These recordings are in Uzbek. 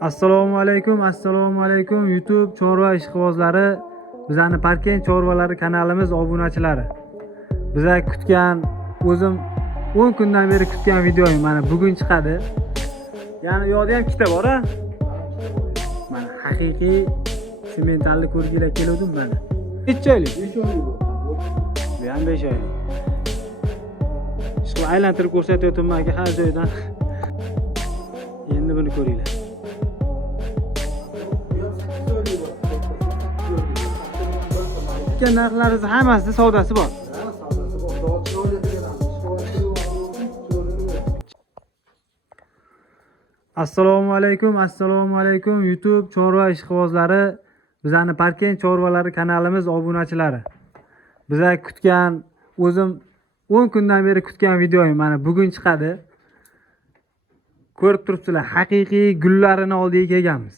Assalomu alaykum YouTube chorva ishqibozlari, bizani Parkent chorvalari kanalimiz obunachilari. Biza kutgan, o'zim 10 kundan beri kutgan videoyim mana bugun chiqadi. Ya'ni yo'qda ham ikkita bor-a. Mana haqiqiy sementalli ko'rgilar keluvdim mana. Necha oylik? 5 oylik bu. Bu ham 5 oylik. Shu aylantirib ko'rsatyapman aka har joydan. Endi buni ko'ringlar. Narxlaringiz hammasi savdosi bor. Assalomu alaykum YouTube chorva ishqibozlari, bizani Parkent chorvalari kanalimiz obunachilari. Biza kutgan, o'zim 10 kundan beri kutgan videoyim mana bugun chiqadi. Ko'rib turibsizlar, haqiqiy gullarini oldiga kelganmiz.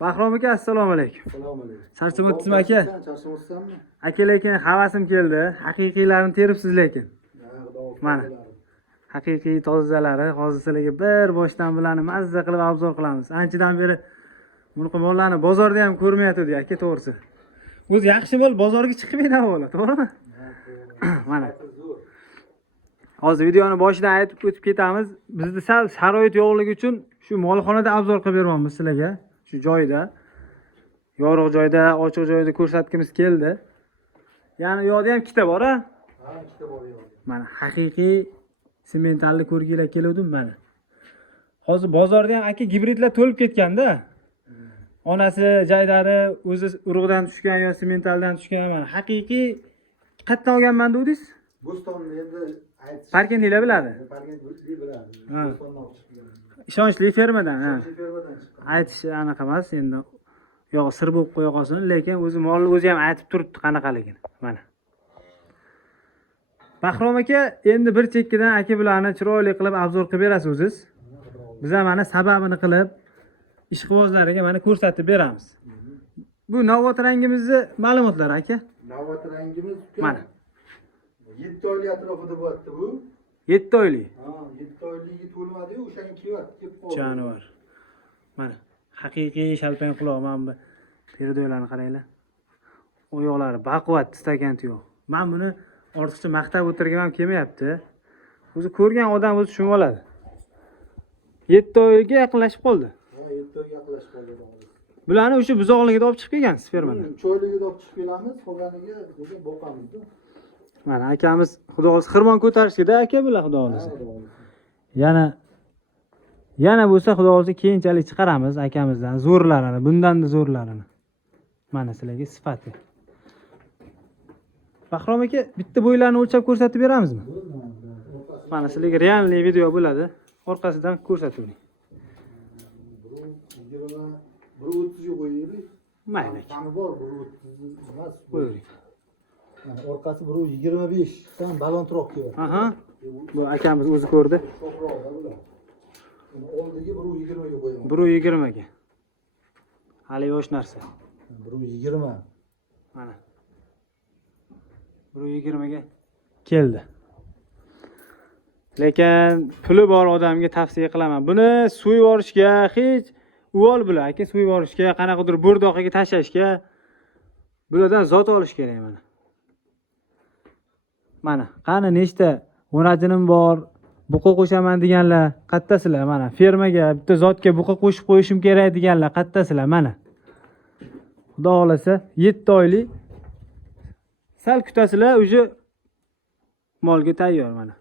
Bahrom aka, assalomu alaykum. Assalomu alaykum. Charchamoqsizmi aka? Charchamoqsanmi? Aka, lekin havasim keldi. Haqiqiylarini teribsiz lekin. Mana haqiqiy tozalari hozir sizlarga bir boshdan bilan mazza qilib obzor qilamiz. Anchadan beri bunaqa mollarni bozorda ham ko'rmayotgandik aka, to'g'risi. O'zi yaxshi bo'l bozorga chiqmaydi avvalo, to'g'rimi? Mana. Hozir videoni boshidan aytib o'tib ketamiz. Bizda sal sharoit yo'qligi uchun shu molxonada obzor qilib bermoqmiz sizlarga. Shu joyda, yorug' joyda, ochiq joyda ko'rsatgimiz keldi. Ya'ni yo'qda ham ikkita bor-a? Ha, ikkita bor yo'q. Mana haqiqiy sementalli ko'rgilar keluvdim mana. Hozir bozorda ham aka gibridlar to'lib ketganda. Onasi jaydari o'zi urug'dan tushgan yo sementaldan tushgan mana haqiqiy qayerdan olganman dedingiz? Bo'stonni endi aytish. Parkentliklar biladi. Parkentliklar biladi. Ha. Bo'stonni olib chiqqan. Ishonchli fermadan, ha. Fermadan chiqqan. Aytish anaqa emas endi. Yo'q, sir bo'lib qo'ya qolsin, lekin o'zi molni o'zi ham aytib turibdi qanaqaligini. Mana. Bahrom aka, endi bir chekkadan aka bularni chiroyli qilib obzor qilib berasiz o'ziz. Biz ham mana sababini qilib ishqibozlariga mana ko'rsatib beramiz. Bu navbat rangimizning ma'lumotlari aka. Navbat rangimiz mana 7 oylik atrofida bo'lyapti bu. 7 oylik. Ha, 7 oyligi to'lmadi-yu, o'shani kivyapti, kelib qoldi. Jonivar. Mana haqiqiy shalpang quloq, mana bu perdoylarni qaranglar. Oyoqlari baquvvat, stakan yo'q. Men buni ortiqcha maqtab o'tirgan ham kelmayapti. O'zi ko'rgan odam o'zi tushunib oladi. 7 oyga yaqinlashib qoldi. Ha, 7 oyga yaqinlashib qoldi. Bularni o'sha buzoqligida olib chiqib kelgansiz fermadan. Choyligida olib chiqib kelamiz, qolganiga o'sha boqamiz-da. Mana akamiz xudo xolisa xirmon ko'tarishdi-da aka bular xudo xolisa. Yana bo'lsa xudo xolisa keyinchalik chiqaramiz akamizdan zo'rlarini, bundan-da zo'rlarini. Mana sizlarga sifati. Bahrom aka, bitta bo'ylarni o'lchab ko'rsatib beramizmi? Mana sizlarga realniy video bo'ladi. Orqasidan ko'rsatib bering. 1.30 qo'yaylik. Mayli. Qani bor 1.30 emas. Qo'ying. Orqasi 1.25 dan balandroq kelyapti. Aha. Bu akamiz o'zi ko'rdi. Ko'proqda bular. Oldigi 1.20 ga qo'yaman. 1.20 ga. Hali yosh narsa. 1.20. Mana. 1.20 ga keldi. Lekin puli bor odamga tavsiya qilaman. Buni suv yuborishga hech uvol bular aka, suv yuborishga, qanaqadir bo'rdoqiga tashlashga bulardan zot olish kerak mana. Mana, qani nechta o'rajinim bor, buqa qo'shaman deganlar, qayertasizlar mana. Fermaga bitta zotga buqa qo'shib qo'yishim kerak deganlar, qayertasizlar mana. Xudo xolasa 7 oylik sal kutasizlar, uje molga tayyor mana.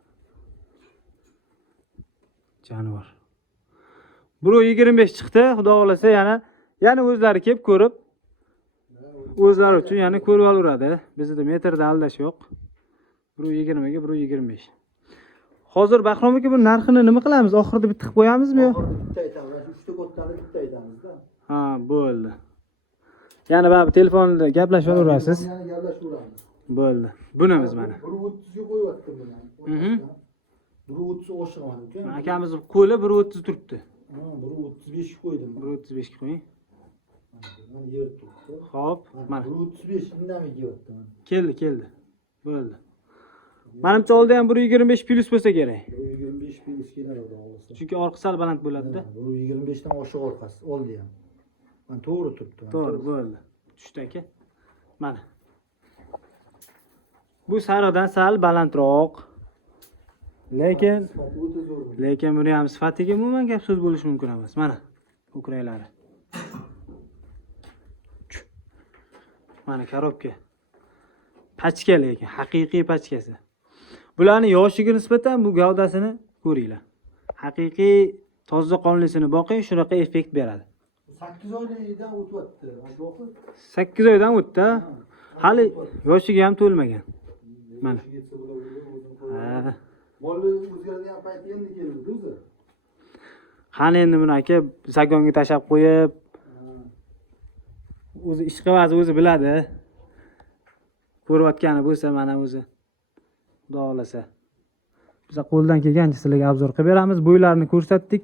Jonivor. 1.25 chiqdi, xudo xolasa yana o'zlari kelib ko'rib o'zlari uchun yana ko'rib olaveradi. Bizda metrda aldash yo'q. 1.20 ga 1.25. Hozir Bahrom aka bu narxini nima qilamiz? Oxirida bitta qilib qo'yamizmi yo? Bitta aytamiz. 3 ta ko'tani bitta aytamiz-da. Ha, bo'ldi. Yana baribir telefonda gaplashaverasiz. Yana gaplashaveramiz. Bo'ldi. Bunimiz mana. 1.30 ga qo'yaptim buni. 1.30 o'shig'man uka. Akamiz qo'li 1.30 turibdi. Ha, 1.35 qo'ydim. 1.35 qo'ying. Mana yer turibdi. Xo'p, mana 1.35 indamay kelyapti. keldi. Bo'ldi. Menimcha oldi ham 1.25 plus bo'lsa kerak. 125 plyus keladi xudo xohlasa. Chunki orqa sal baland bo'ladi-da. 125 dan oshiq orqasi oldi ham. Men to'g'ri turibdi. To'g'ri, bo'ldi. Tushdi aka. Mana. Bu sariqdan sal balandroq. Lekin buni ham sifatiga umuman gap so'z bo'lishi mumkin emas. Mana ko'kraklari. Mana korobka. Pachka lekin haqiqiy pachkasi. Bularning yoshiga nisbatan bu gavdasini ko'ringlar. Haqiqiy toza qonlisini boqing, shunaqa effekt beradi. 8 oyligidan o'tyapti. 8 oydan o'tdi. Hali yoshiga ham to'lmagan. Mana. Ha. Molli o'zgargan payti endi keldi o'zi. Qani endi buni aka zagonga tashab qo'yib, o'zi ish qiladi, o'zi biladi. Ko'rayotgani bo'lsa mana o'zi. Xudo xolasa. Biz qo'ldan kelgancha sizlarga obzor qilib beramiz. Bo'ylarini ko'rsatdik.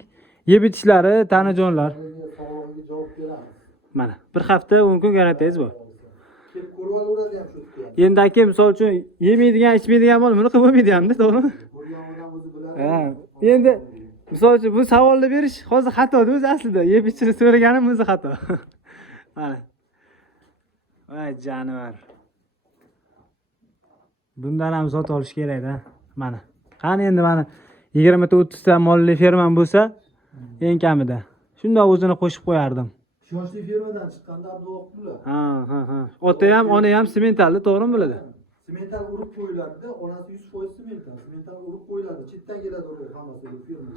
Yeb itishlari, tanajonlar. Savolga javob beramiz. Mana, bir hafta 10 kun garantiyasi bor. Kelib ko'rib olaveradi ham shu yerda. Endi aka misol uchun yemaydigan, ichmaydigan bola buni qilib bo'lmaydi ham-da, to'g'rimi? Ko'rgan odam o'zi biladi. Ha. Endi misol uchun bu savolni berish hozir xatoda o'zi aslida. Yeb ichishni so'raganim o'zi xato. Mana. Voy jonivar. Bundan ham sotib olish kerak-da. Mana. Qani endi mana 20 ta 30 ta molli fermam bo'lsa, eng kamida. Shunda o'zini qo'shib qo'yardim. Ishonchli firmadan chiqqanda Abduvoq bular. Ha. Ota ham, ona ham sementalli, to'g'rimi bo'ladi? Semental urib qo'yiladi, onasi 100% semental. Semental urib qo'yiladi, chetdan keladi urug' hammasi bu firma.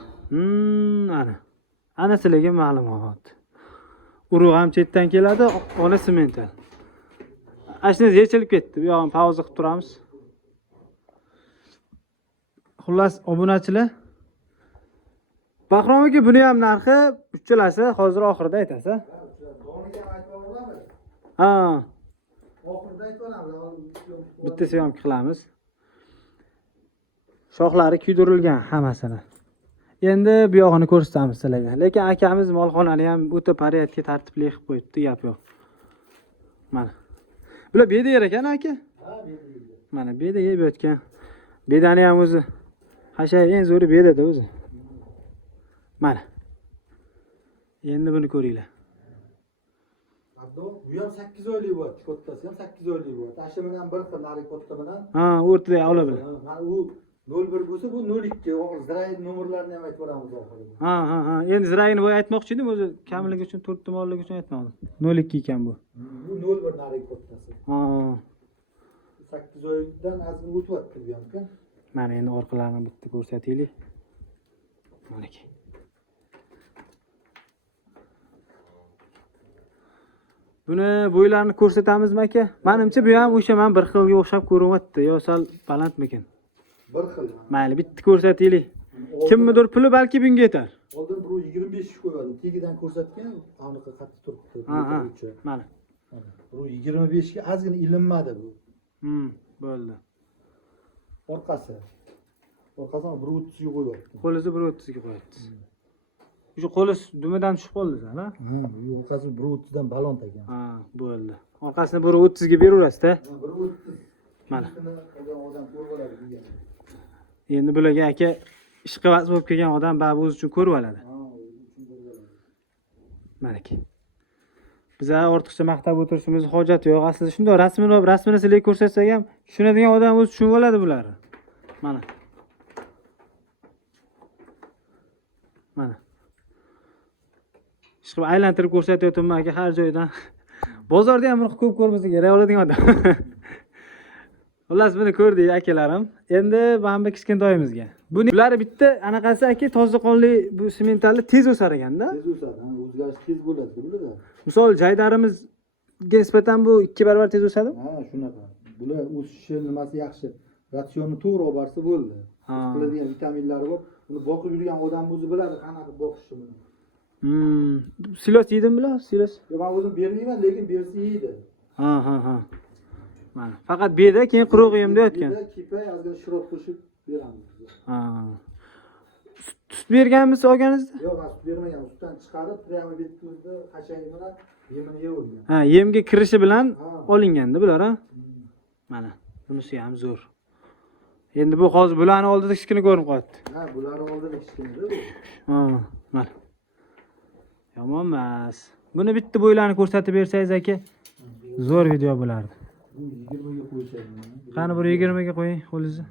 Ana. Ana sizlarga ma'lumot. Urug' ham chetdan keladi, ona semental. Ashnasi yechilib ketdi. Bu yog'ini pauza qilib turamiz. Xullas, obunachilar. Bahrom aka, buni ham narxi uchalasi hozir oxirida aytasiz. Doniga aytib olamizmi? Ha, Oxirida aytib olamiz. bittasi ham qilamiz. Shoxlari kuydirilgan hammasini. Endi bu yog'ini ko'rsatamiz sizlarga. Lekin akamiz molxonani ham o'ta pariyatga tartibli qilib qo'yibdi, gap yo'q. Mana. Bular beda yer ekan aka? Ha, beda. Mana beda yeb yotgan. Bedani ham o'zi hashay eng zo'ri bedada o'zi. Mana. Endi buni ko'ringlar. Abdu, bu ham 8 oylik bo'lyapti, kattasi ham 8 oylik bo'lyapti. Ashi bilan bir xil nari katta bilan. Ha, o'rtada ola bilan. Mana u 01 bo'lsa, bu 02. Oxir ziray nomerlarini ham aytib beramiz oxirida. Ha. Endi zirayini bo'y aytmoqchi edim, o'zi kamligi uchun, to'rttumonligi uchun aytmadim. 02 ekan bu. Bu 01 nari kattasi. Ha. 8 oydan azmi o'tyapti bu ham. Mana endi orqalarini bitta ko'rsataylik. Mana aka. Buni bo'ylarini ko'rsatamizmi aka? Menimcha bu ham o'sha men bir xilga o'xshab ko'ryapti, yo sal balandmikan? Bir xil. Mayli, bitta ko'rsataylik. Kimnidir puli balki bunga yetar. Oldin 125 qo'yadi. Tegidan ko'rsatgan, aniq qattiq turibdi. Mana. Bu 25 ga ozgina ilinmadi bu. Bo'ldi. Orqasi 130 ga qo'yapti. Qo'lisi 130 ga qo'yapti. Shu qo'lis dumadan tushib qoldi sana? Bu orqasi 130 dan balon ekan. Ha, bo'ldi. Orqasini 130 ga beraverasiz-da. 130. Mana. Odam ko'rib oladi degan. Endi bularga aka ishqibas bo'lib kelgan odam baribir o'zi uchun ko'rib oladi. Mana aka. Biz ortiqcha maqtab o'tirishimiz hojat yo'q. Aslida shunday rasmini sizlarga ko'rsatsak ham tushunadigan odam o'zi tushunib oladi bularni. Mana. Mana. Ishqib aylantirib ko'rsatyapman aka har joydan. Bozorda ham buni ko'p ko'rmasa kerak oladigan odam. Xullas buni ko'rdik akalarim. Endi mana bu kichkintoyimizga. Bular bitta anaqasi aka toza qonli bu sementalli tez o'sar ekanda. Tez o'sadi, o'zgarish tez bo'ladi, biladi. Misol jaydarimizga nisbatan bu 2 barobar tez o'sadi? Ha, shunaqa. Bular o'sishi nimasi yaxshi. Ratsionni to'g'ri olib borsa bo'ldi. Qiladigan vitaminlari bor. Buni boqib yurgan odam o'zi biladi qanaqa boqishni. Silos yeydimi bular? Silos? Yo, men o'zim bermayman, lekin bersa yeydi. Ha. Mana, faqat beda keyin quruq yem deyotgan. Beda kipay ozgina shirop qo'shib beramiz. Ha. Sut berganmisiz olganingizda? Yo'q, men sut bermagan. Sutdan chiqarib, prямо betkizdi, qachayib bilan yemini yevolgan. Ha, yemga kirishi bilan olinganda bular, ha? Mana, bunisi ham zo'r. Endi bu hozir bularni oldida kichkina ko'rinib qolyapti. Ha, bularni oldida kichkina-da bu. Ha, mana. Yomon emas. Buni bitta bo'ylarni ko'rsatib bersangiz aka, zo'r video bo'lardi. Bu 20 ga qo'yishadi. Qani bir 20 ga qo'ying qo'lingizni.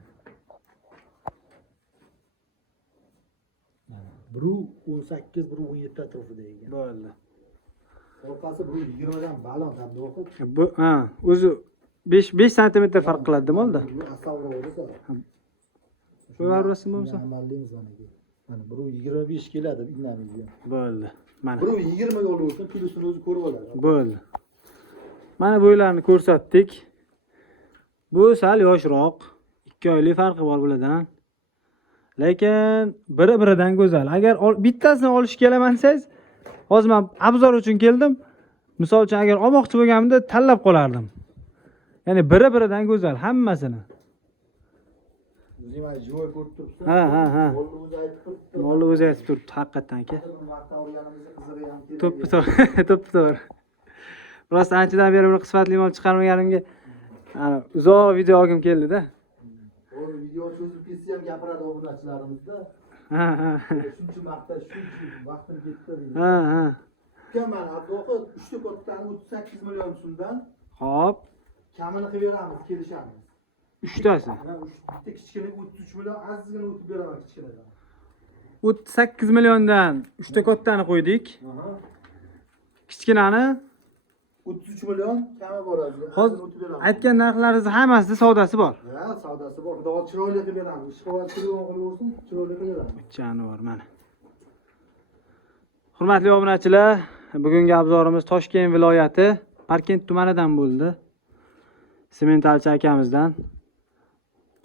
Biri 18, biri 17 atrofida ekan. Bo'ldi. Orqasi biri 20 dan baland Abduvohid. Bu ha, o'zi 5 sm farq qiladimi oldi? Bu asavro bo'lsa. Qo'yaverasizmi bo'lmasa? Amallaymiz mana bu. Mana biri 25 keladi inamizga. Bo'ldi. Mana. Biri 20 ga olib plyusini o'zi ko'rib oladi. Bo'ldi. Mana bo'ylarni ko'rsatdik. Bu sal yoshroq. 2 oylik farqi bor bulardan. Lekin biri-biridan go'zal. Agar bittasini olish kelaman desangiz, hozir men obzor uchun keldim. Misol uchun agar olmoqchi bo'lganimda tanlab qolardim. Ya'ni biri-biridan go'zal hammasini. O'zing mana joy ko'rib turibsan. Ha. Molni o'zi aytib turibdi. Molni o'zi aytib turibdi, haqiqatan aka. Vaqtda olganimizda qizig'i ham keldi. To'ppi-to'g'ri. Rost anchadan beri buni sifatli mol chiqarmaganimga ana uzoq video olgim keldi-da. O video cho'zib ketsa ham gapiradi obunachilarimizda. Ha. Shuncha maqta, shuncha vaqtim ketdi deydi. Ha. Kaman Abduvohid 3 ta kattani 38 million so'mdan Xo'p, kamini qilib beramiz, kelishamiz. 3tasi. Mana bitta kichkina 33 million azizgina o'tib beraman kichkinadan. 38 milliondan 3 ta kattani qo'ydik. Kichkinani 33 million kami bor azizga. hozir aytgan narxlaringiz hammasida savdosi bor. Ha, savdosi bor. Xudo chiroyli qilib beramiz. Ishqilib telefon qilib o'rsin, chiroyli qilib beramiz. Janivor mana. Hurmatli obunachilar, bugungi obzorimiz Toshkent viloyati Parkent tumanidan bo'ldi. Sementalchi akamizdan.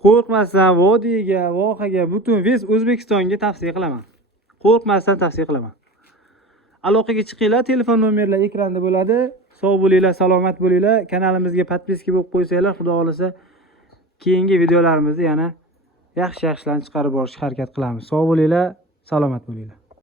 Qo'rqmasdan vodiyga, vohaga, butun O'zbekistonga tavsiya qilaman. Qo'rqmasdan tavsiya qilaman. Aloqaga chiqinglar, telefon nomerlar ekranda bo'ladi. Sog' bo'linglar, salomat bo'linglar. Kanalimizga podpiska bo'lib qo'ysanglar, xudo xolasa keyingi videolarimizni yana yaxshi-yaxshilarni chiqarib borishga harakat qilamiz. Sog' bo'linglar, salomat bo'linglar.